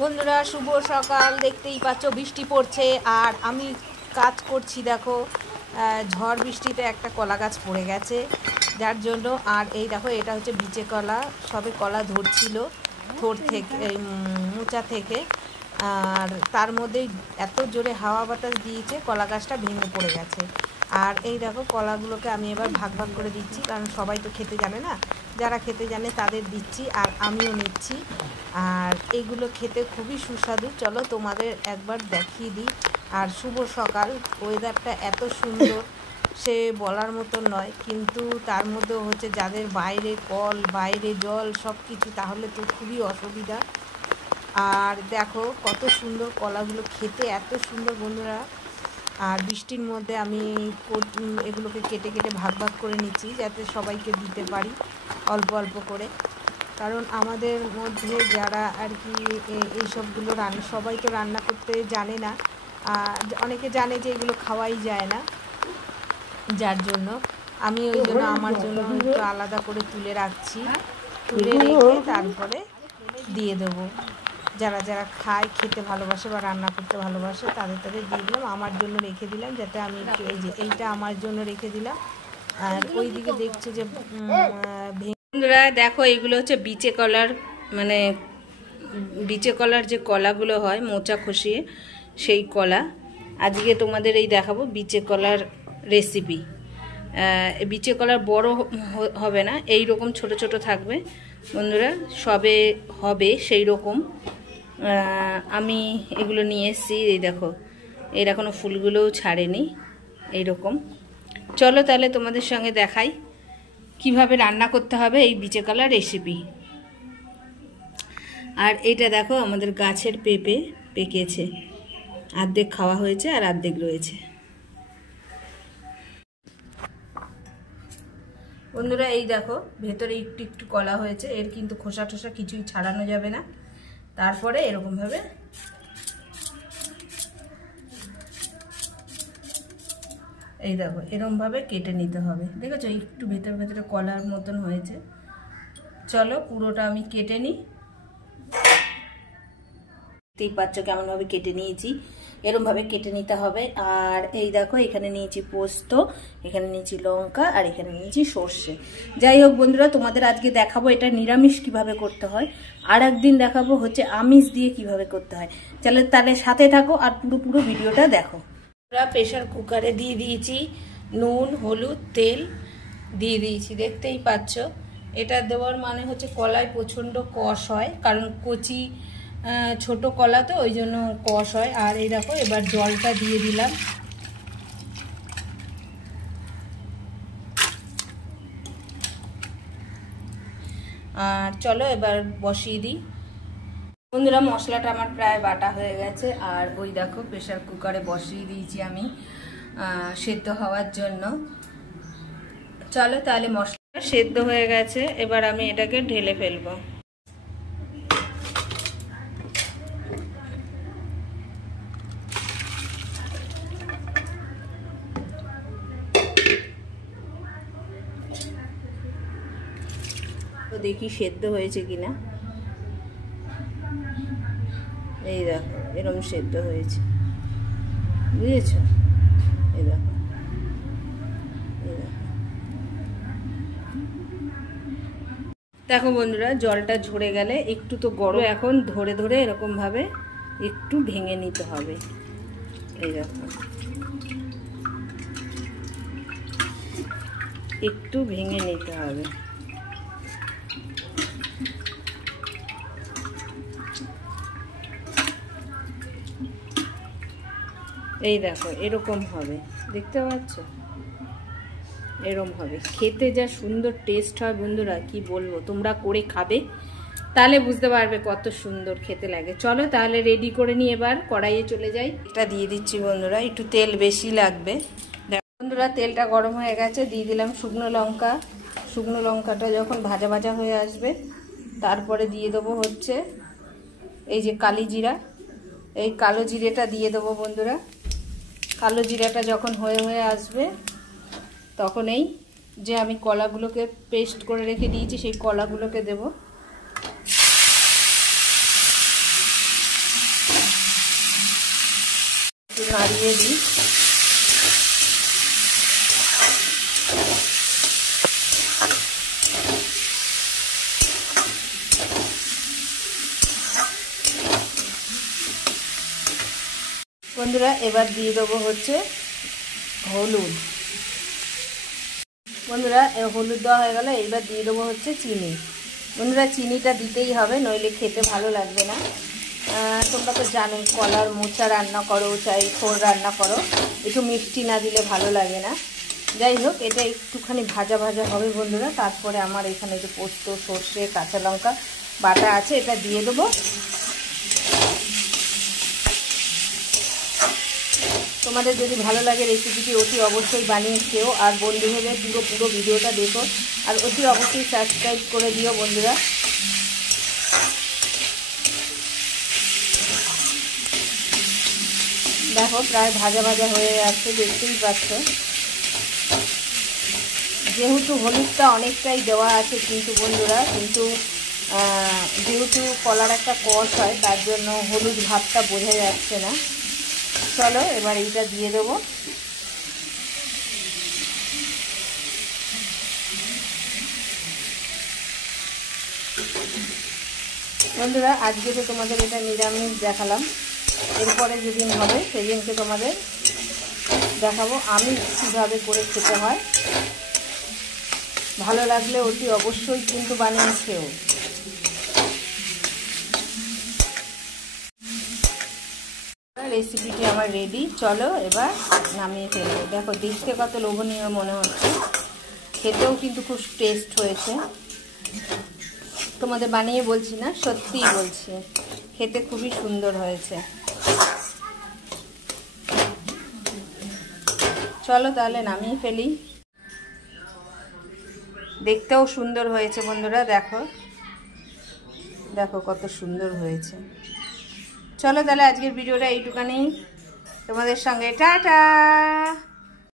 বন্ধুরা শুভ সকাল। দেখতেই পাচ্ছ বৃষ্টি পড়ছে আর আমি কাজ করছি। দেখো ঝড় বৃষ্টিতে একটা কলা গাছ পড়ে গেছে যার জন্য। আর এই দেখো এটা হচ্ছে বিচে কলা, সবে কলা ধরছিল থোর থেকে, এই মোচা থেকে। আর তার মধ্যেই এত জোরে হাওয়া বাতাস দিয়েছে কলা গাছটা ভেঙে পড়ে গেছে। আর এই দেখো কলাগুলোকে আমি এবার ভাগ ভাগ করে দিচ্ছি, কারণ সবাই তো খেতে জানে না, যারা খেতে জানে তাদের দিচ্ছি আর আমিও নিচ্ছি। আর এইগুলো খেতে খুবই সুস্বাদু। চলো তোমাদের একবার দেখিয়ে দিই। আর শুভ সকাল, ওয়েদারটা এত সুন্দর সে বলার মতো নয়, কিন্তু তার মধ্যেও হচ্ছে যাদের বাইরে কল, বাইরে জল সব কিছু, তাহলে তো খুবই অসুবিধা। আর দেখো কত সুন্দর কলাগুলো, খেতে এত সুন্দর বন্ধুরা। আর বৃষ্টির মধ্যে আমি এগুলোকে কেটে কেটে ভাগ ভাগ করে নিচ্ছি যাতে সবাইকে দিতে পারি অল্প অল্প করে। কারণ আমাদের মধ্যে যারা আর কি এইসবগুলো রান্না, সবাই তো রান্না করতে জানে না, অনেকে জানে যে এগুলো খাওয়াই যায় না, যার জন্য আমি ওই জন্য আমার জন্য একটু আলাদা করে তুলে রাখছি। তুলে রেখে তারপরে দিয়ে দেবো। যারা যারা খায়, খেতে ভালোবাসে বা রান্না করতে ভালোবাসে তাদের দিয়ে দিলাম। আমার জন্য রেখে দিলাম যাতে আমি একটু, এই যে এইটা আমার জন্য রেখে দিলাম। আর ওই দিকে দেখছো যে বন্ধুরা দেখো এগুলো হচ্ছে বিচে কলার, মানে বিচে কলার যে কলাগুলো হয় মোচা খসিয়ে, সেই কলা। আজকে তোমাদের এই দেখাবো বিচে কলার রেসিপি। বিচে কলার বড় হবে না, এই রকম ছোট ছোট থাকবে বন্ধুরা, সবে হবে সেই রকম। আমি এগুলো নিয়ে এসেছি। এই দেখো এর এখনো ফুলগুলোও ছাড়েনি, এইরকম। চলো তাহলে তোমাদের সঙ্গে দেখাই কিভাবে রান্না করতে হবে এই বিচে কলার রেসিপি। আর এটা দেখো আমাদের গাছের পেঁপে পেকেছে, অর্ধেক খাওয়া হয়েছে আর অর্ধেক রয়েছে। বন্ধুরা এই দেখো ভেতরে একটু একটু কলা হয়েছে, এর কিন্তু খোসা টোসা কিছুই ছাড়ানো যাবে না। তারপরে এরকমভাবে এই দেখো এরকমভাবে কেটে নিতে হবে। দেখেছো একটু ভেতরে ভেতরে কলার মতন হয়েছে। চলো পুরোটা আমি কেটে নিই। দেখতেই পাচ্ছ কেমনভাবে কেটে নিয়েছি, এরকমভাবে কেটে নিতে হবে। আর এই দেখো এখানে নিয়েছি পোস্ত, এখানে নিয়েছি লঙ্কা, আর এখানে নিয়েছি সর্ষে। যাই হোক বন্ধুরা, তোমাদের আজকে দেখাবো এটা নিরামিষ কিভাবে করতে হয়, আর একদিন দেখাবো হচ্ছে আমিষ দিয়ে কিভাবে করতে হয়। চলো তাহলে সাথে থাকো আর পুরো ভিডিওটা দেখো। প্রেসার কুকারে দিয়ে দিয়েছি নুন, হলুদ, তেল দিয়ে দিয়েছি। দেখতেই পাচ্ছ এটা দেওয়ার মানে হচ্ছে কলায় প্রচণ্ড কষ হয়, কারণ কচি ছোট কলা তো ওই জন্য কষ হয়। আর এই দেখো এবার জলটা দিয়ে দিলাম। আর চলো এবার বসিয়ে দিই। বন্ধুরা মশলাটা আমার প্রায় বাটা হয়ে গেছে। আর ওই দেখো প্রেসার কুকারে বসিয়ে দিয়েছি আমি সেদ্ধ হওয়ার জন্য। চলো তাহলে মশলাটা সেদ্ধ হয়ে গেছে, এবার আমি এটাকে ঢেলে ফেলবো। তো দেখি সেদ্ধ হয়েছে কিনা। এই দেখো এরকম সেদ্ধ হয়েছে, বুঝেছ? এই দেখো, দেখো বন্ধুরা জলটা ঝরে গেলে একটু তো গরম, এখন ধরে ধরে এরকম ভাবে একটু ভেঙে নিতে হবে। এই দেখো একটু ভেঙে নিতে হবে। এই দেখো এরকম হবে, দেখতে পাচ্ছ? এরকম হবে, খেতে যা সুন্দর টেস্ট হয় বন্ধুরা কি বলবো। তোমরা করে খাবে তাহলে বুঝতে পারবে কত সুন্দর খেতে লাগে। চলো তাহলে রেডি করে নিয়ে এবার কড়াইয়ে চলে যাই। এটা দিয়ে দিচ্ছি বন্ধুরা, একটু তেল বেশি লাগবে। দেখো বন্ধুরা তেলটা গরম হয়ে গেছে, দিয়ে দিলাম শুকনো লঙ্কা। শুকনো লঙ্কাটা যখন ভাজা ভাজা হয়ে আসবে তারপরে দিয়ে দেবো হচ্ছে এই যে কালি জিরা, এই কালো জিরেটা দিয়ে দেবো বন্ধুরা। কালো জিরাটা যখন হয়ে আসবে তখন এই যে আমি কলাগুলোকে পেস্ট করে রেখে দিয়েছি সেই কলাগুলোকে দেব। নাড়িয়ে দিই। বন্ধুরা এবার দিয়ে দেবো হচ্ছে হলুদ। বন্ধুরা হলুদ দেওয়া হয়ে গেল, এইবার দিয়ে দেবো হচ্ছে চিনি। বন্ধুরা চিনিটা দিতেই হবে, নইলে খেতে ভালো লাগবে না। তোমরা তো জানোই কলার মোচা রান্না করো চাই খোল রান্না করো, একটু মিষ্টি না দিলে ভালো লাগে না। যাই হোক, এটা একটুখানি ভাজা ভাজা হবে বন্ধুরা। তারপরে আমার এখানে যে পোস্ত, সর্ষে, কাঁচা লঙ্কা বাটা আছে, এটা দিয়ে দেবো। তোমাদের যদি ভালো লাগে রেসিপিটি অতি অবশ্যই বানিয়ে খেও, আর বন্ধুদের পুরো ভিডিওটা দেখো, আর অতি অবশ্যই সাবস্ক্রাইব করে দিও বন্ধুরা। দেখো প্রায় ভাজা ভাজা হয়ে যাচ্ছে, দেখতেই পাচ্ছ। যেহেতু হলুদটা অনেকটাই দেওয়া আছে কিন্তু বন্ধুরা, কিন্তু যেহেতু কলার একটা কষ হয়, তার জন্য হলুদ ভাবটা বোঝা যাচ্ছে না। চলো এবার এইটা দিয়ে দেবো। বন্ধুরা আজকে তো তোমাদের এটা নিরামিষ দেখালাম, এরপরে যেদিন হবে সেদিনকে তোমাদের দেখাবো আমি কীভাবে করে খেতে হয়। ভালো লাগলে অতি অবশ্যই কিন্তু বানিয়ে খেও। রেসিপিটি আমার রেডি, চলো এবার নামিয়ে ফেলবো। দেখো দেখতে কত লোভনীয় মনে হচ্ছে, খেতেও কিন্তু খুব টেস্ট হয়েছে। তোমাদের বানিয়ে বলছি না, সত্যিই বলছি, খেতে খুবই সুন্দর হয়েছে। চলো তাহলে নামিয়ে ফেলি। দেখতেও সুন্দর হয়েছে বন্ধুরা, দেখো দেখো কত সুন্দর হয়েছে। চলো তাহলে আজকের ভিডিওটা এইটুখানি, তোমাদের সঙ্গে টাটা।